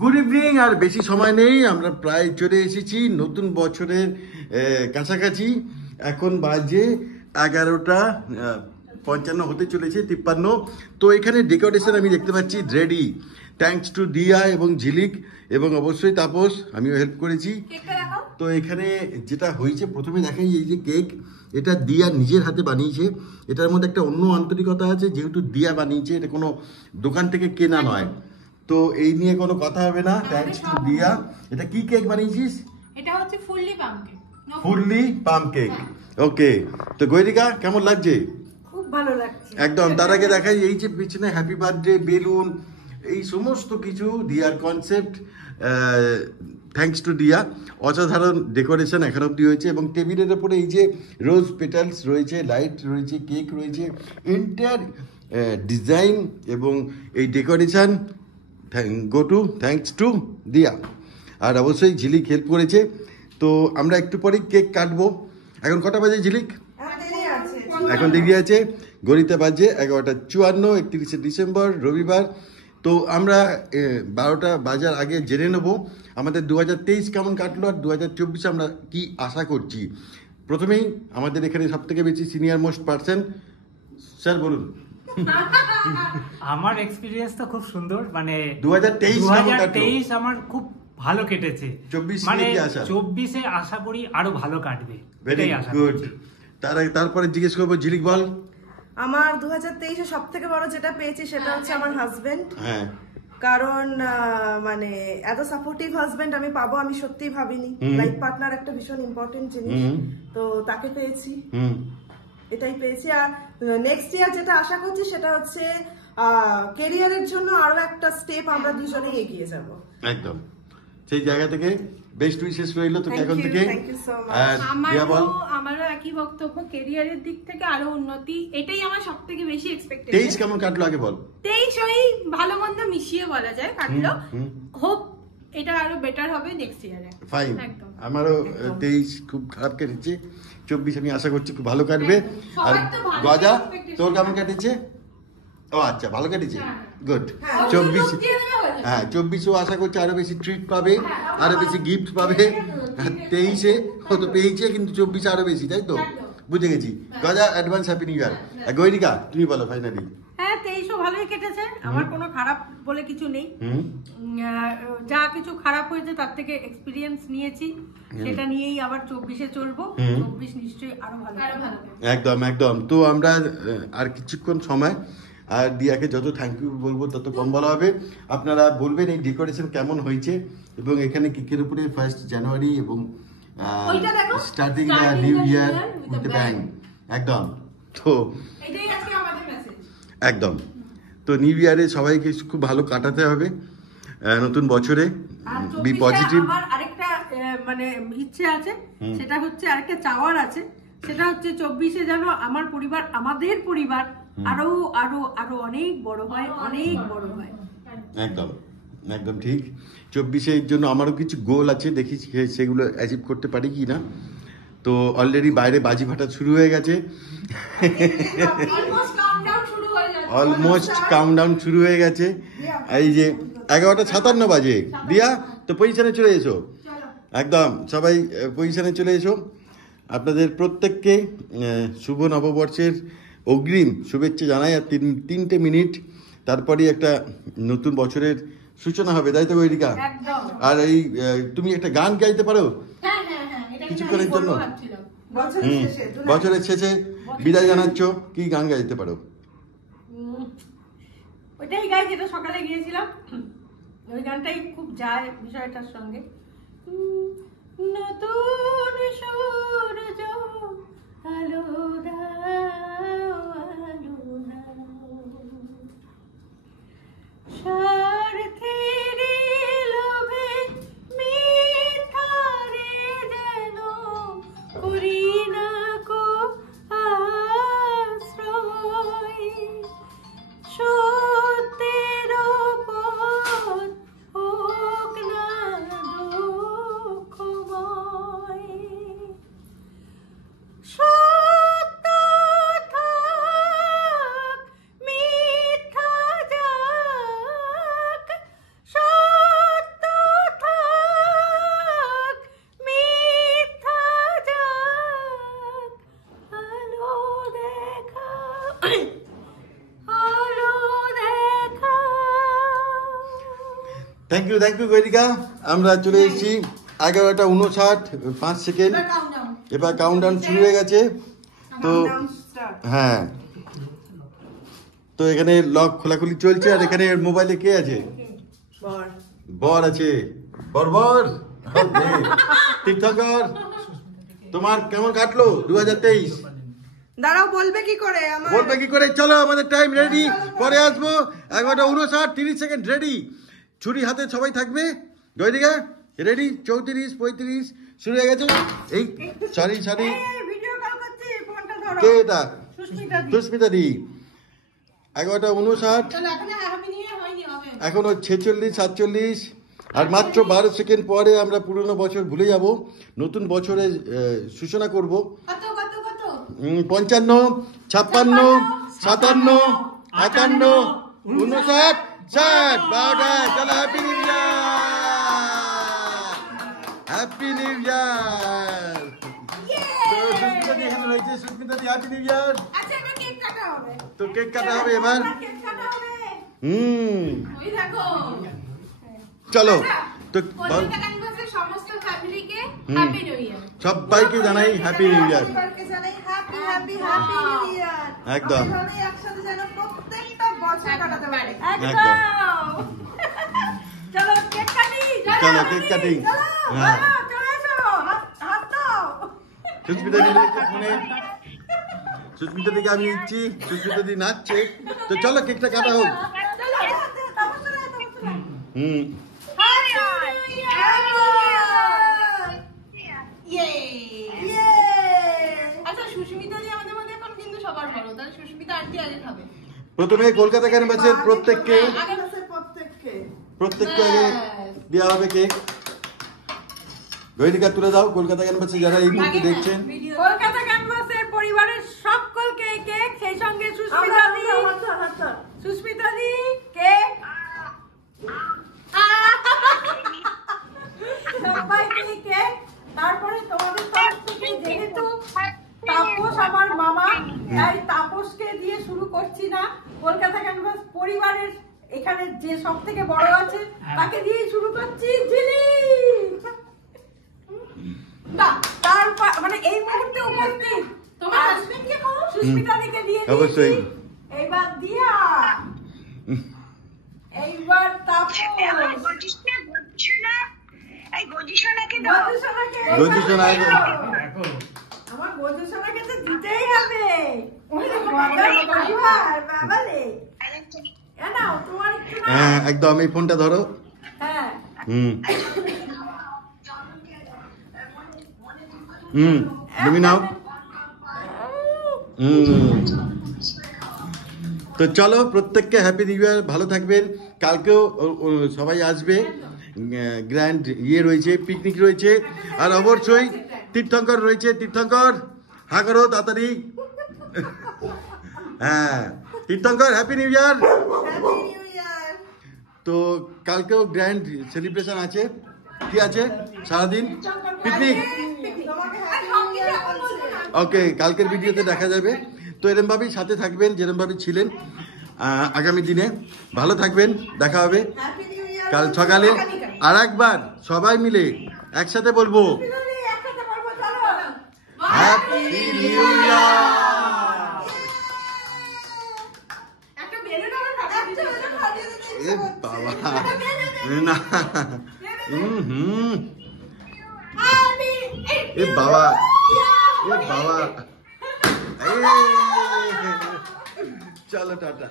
Good evening. আর বেশি সময় নেই, আমরা প্রায় চলে এসেছি নতুন বছরের কাছাকাছি। এখন বাজে 11:55 হতে চলেছে, 53। তো এখানে ডেকোরেশন আমি দেখতে পাচ্ছি রেডি, থ্যাঙ্কস টু দিয়া এবং ঝিলিক এবং অবশ্যই তাপস, আমিও হেল্প করেছি। তো এখানে যেটা হয়েছে, প্রথমে দেখাই এই যে কেক, এটা দিয়া নিজের হাতে বানিয়েছে। এটার মধ্যে একটা অন্য আন্তরিকতা আছে, যেহেতু দিয়া বানিয়েছে, এটা কোনো দোকান থেকে কেনা নয়। তো এই নিয়ে কোনো কথা হবে না, থ্যাঙ্কস টু দিয়া। এটা কি কেক বানিয়েছিস? এটা হচ্ছে ফুললি পাম কেক। ফুললি পাম কেক, ওকে। তো গৈরিকা কেমন লাগছে? খুব ভালো লাগছে একদম। তার আগে দেখাই এই যে পিছনে হ্যাপি বার্থডে বেলুন, এই সমস্ত কিছু দিয়ার কনসেপ্ট, থ্যাঙ্কস টু দিয়া। অসাধারণ ডেকোরেশন এখন অব্দি হয়েছে, এবং টেবিলের ওপরে এই যে রোজ পেটালস রয়েছে, লাইট রয়েছে, কেক রয়েছে, এন্টায়ার ডিজাইন এবং এই decoration go to thanks to দিয়া। আর অবশ্যই ঝিলিক হেল্প করেছে। তো আমরা একটু পরেই কেক কাটবো। এখন কটা বাজে ঝিলিক? এখন দেরি আছে, গড়িতে বাজে 11:54, 31শে ডিসেম্বর রবিবার। তো আমরা 12টা বাজার আগে জেনে নেব আমাদের 2023 কেমন কাটলো আর 2024 আমরা কি আশা করছি। প্রথমেই আমাদের এখানে সব থেকে বেশি সিনিয়র মোস্ট পার্সন, স্যার বলুন। আমার এক্সপিরিয়েন্স তো খুব সুন্দর, মানে 2023 আমার খুব ভালো কেটেছে। 24 মানে কি আশা? 24-এ আশা করি আরো ভালো কাটবে, ভেরি গুড। তারপরে জিজ্ঞেস করবো, ঝিলিক বল। আমার 2023-এ সব থেকে বড় যেটা পেয়েছি সেটা হচ্ছে আমার হাজবেন্ড। হ্যাঁ, কারণ মানে এত সাপোর্টিভ হাজবেন্ড আমি পাবো আমি সত্যিই ভাবিনি। লাইফ পার্টনার একটা ভীষণ ইম্পর্টেন্ট জিনিস, তো তাকে পেয়েছি, এটাই পেয়েছি। আর নেক্সট ইয়ার যেটা আশা করছি সেটা হচ্ছে ক্যারিয়ারের জন্য আরো একটা স্টেপ আমরা দুজনেই এগিয়ে যাব। একদম। সেই জায়গা থেকে বেস্ট উইশেস রইল তোকে এখন থেকে। আমারও একই বক্তব্য, ক্যারিয়ারের দিক থেকে আরো উন্নতি, এটাই আমার সবথেকে বেশি এক্সপেক্টেশন। 23 কেমন কাটলো আগে বল। 23 ওই ভালো মন্দ মিশিয়ে বলা যায় কাটলো। হোপ এটা আরো বেটার হবে নেক্সট ইয়ারে। ফাইন। আমারও 23 খুব খারাপ কেটেছে, 24 আমি আশা করছি খুব ভালো কাটবে। আর গজা তোর কেমন কাটেছে? ও আচ্ছা, ভালো কেটেছে, গুড। 24, হ্যাঁ 24ও আশা করছি আরো বেশি ট্রিট পাবে, আরো বেশি গিফট পাবে। 23-এ ও তো পেয়েছে, কিন্তু 24 আরো বেশি, তাই তো? বুঝে গেছি। গজা advance happy new year. Gairika তুমি বলো ফাইনালি। হ্যাঁ 23ও ভালোই কেটেছে, আমার কোনো খারাপ বলে কিছু নেই। যা কিছু খারাপ হয়েছে তার থেকে এক্সপিরিয়েন্স নিয়েছি, সেটা নিয়েই আবার 24-এ চলবো। 24 নিশ্চয়ই আরো ভালো। একদম একদম। তো আমরা আর কিছুক্ষণ সময়, আর দিয়াকে যত থ্যাংক ইউ বলবো তত কম বলা হবে। আপনারা বলবেন এই ডেকোরেশন কেমন হয়েছে, এবং এখানে কেকের উপরে 1 জানুয়ারি এবং starting the new year with the bang. একদম। তো এটাই আজকে আমাদের মেসেজ। একদম। তো নিউ ইয়ারে সবাইকে খুব ভালো কাটাতে হবে, নতুন বছরে বি পজিটিভ। আমার আরেকটা মানে ইচ্ছে আছে, সেটা হচ্ছে আরেকটা চাওয়ার আছে, সেটা হচ্ছে 24-এ যেন আমার পরিবার, আমাদের পরিবার আরো আরো আরো অনেক বড় হয়, অনেক বড় হয়। একদম একদম ঠিক। 24-এর জন্য আমারও কিছু গোল আছে, দেখি সেগুলো অ্যাচিভ করতে পারি কি না। তো অলরেডি বাইরে বাজি ফাটা শুরু হয়ে গেছে, অলমোস্ট কাউন্টডাউন শুরু হয়ে গেছে। এই যে 11:57 বাজে। দিয়া তো পজিশনে চলে এসো, একদম সবাই পজিশনে চলে এসো। আপনাদের প্রত্যেককে শুভ নববর্ষের অগ্রিম শুভেচ্ছা জানাই। আর 3টে মিনিট তারপরই একটা নতুন বছরের সূচনা হবে, তাই তো গৈরিকা? আর এই তুমি একটা গান গাইতে পারো কিছুক্ষণের জন্য? বছরের শেষে বিদায় জানাচ্ছ, কি গান গাইতে পারো? ওইটাই গাই যেটা সকালে গিয়েছিলাম, ওই গানটাই খুব যায় বিষয়টার সঙ্গে। নতুন সূর্য আলো দাও, আলো দাও, স্বার্থের লোভে মিথ্যারে যেন করি না কো আশ্রয়, সত্যের ওপর হোক না দুঃখময়, সত্য থ্যাংক ইউ গৈরিকা। আমরা চলে এসেছি 11:59, 5 সেকেন্ড। এবার কাউন্টডাউন শুরু হয়ে গেছে। তো হ্যাঁ, তো এখানে লক খোলাখুলি চলছে। আর এখানে মোবাইলে কে আছে? বর আছে। বর তীর্থঙ্কর, তোমার কেমন কাটলো 2023? দাঁড়াও, বলবে কি করে? চলো, আমাদের টাইম রেডি, পরে আসবো। 11:59, 30 সেকেন্ড রেডি। ছুরি হাতে সবাই থাকবে। গৈরিকা রেডি? 34, 35 শুরু হয়ে গেছে। এই সরি ভিডিও কল করছি, ফোনটা ধরো। কে এটা? সুস্মিতা সুস্মিতা দি। দি। 11:59, চলো, এখনো হ্যাপি নিউ ইয়ার হয়নি, হবে। এখনো 46, 47 আর মাত্র 12 সেকেন্ড পরে আমরা পুরনো বছর ভুলে যাব, নতুন বছরে সূচনা করব। কত 55, 56, 57, 58, 59, 60। 12টা। চলো, হ্যাপি নিউ ইয়ার। সুস্মিতা দি এখানে রয়েছে। সুস্মিতা দি, হ্যাপি নিউ ইয়ার। আচ্ছা, এবার কেক কাটা হবে। তো কেক কাটা হবে এবার। কেক কাটা হবে। ওই দেখো। চলো তো কলকাতা ক্যানভাসের সমস্ত ফ্যামিলিকে হ্যাপি নিউ ইয়ার। সবাইকে জানাই হ্যাপি নিউ ইয়ার। একদম। একসাথে যেন প্রত্যেকটা বছর কাটাতে পারে। একদম। চলো কেক কাটি। চলো, কেক কাটি। হ্যাঁ। চলো এসো, হাত দাও। সুস্মিতা দি রয়েছে ফোনে। সুস্মিতা দিকে আমি দিচ্ছি। সুস্মিতা দি নাচছে। তো চলো, কেকটা কাটা হোক। আচ্ছা, সুস্মিতা দি আমাদের মধ্যে এখন কিন্তু সবার বড়, তাহলে সুস্মিতা আন্টি আগে খাবে। প্রথমে কলকাতা ক্যানভাসের প্রত্যেককে আগে দেওয়া হবে কেক। গৈরিকা তুলে দাও। কলকাতা ক্যানভাসে যারা এই মুহূর্তে দেখছেন, কলকাতা ক্যানভাসের পরিবারের সকলকে কেক, সেই সঙ্গে সুস্মিতা দি কেক, সবাইকে কেক। তারপরে তোমাদের তরফ থেকে, যেহেতু তাপস আমার মামা, তাই তাপসকে দিয়ে শুরু করছি না। কলকাতা ক্যানভাস পরিবারের এখানে যে সব থেকে বড় আছে তাকে দিয়ে শুরু করছি। ঝিলি তারপর মানে এই মুহূর্তে উপস্থিত তোমার হাজবেন্ডকে খাও, সুস্মিতা দিকে দিয়ে দিয়েছি। অবশ্যই। এইবার দিয়া, এইবার তাপস, গজিশোনাকে আমার গজিশোনাকে তো দিতেই হবে। বাবালে নাও, তোমার একটু নাও। হ্যাঁ, একদম। এই ফোনটা ধরো। হ্যাঁ, তুমি নাও। তো চলো, প্রত্যেককে হ্যাপি নিউ ইয়ার। ভালো থাকবেন। কালকেও সবাই আসবে। গ্র্যান্ড রয়েছে, পিকনিক রয়েছে। আর অবশ্যই তীর্থঙ্কর রয়েছে। তীর্থঙ্কর হা করো তাড়াতাড়ি। হ্যাঁ, তীর্থঙ্কর হ্যাপি নিউ ইয়ার। তো কালকেও গ্র্যান্ড সেলিব্রেশন আছে। কি আছে? সারাদিন পিকনিক। ওকে, কালকের ভিডিওতে দেখা যাবে। তো এরমভাবেই সাথে থাকবেন, যেরমভাবে ছিলেন আগামী দিনে। ভালো থাকবেন। দেখা হবে কাল সকালে আর একবার সবাই মিলে একসাথে বলবো হ্যাপি নিউ ইয়ার। এ বাবা না, এ বাবা, চলো টাটা।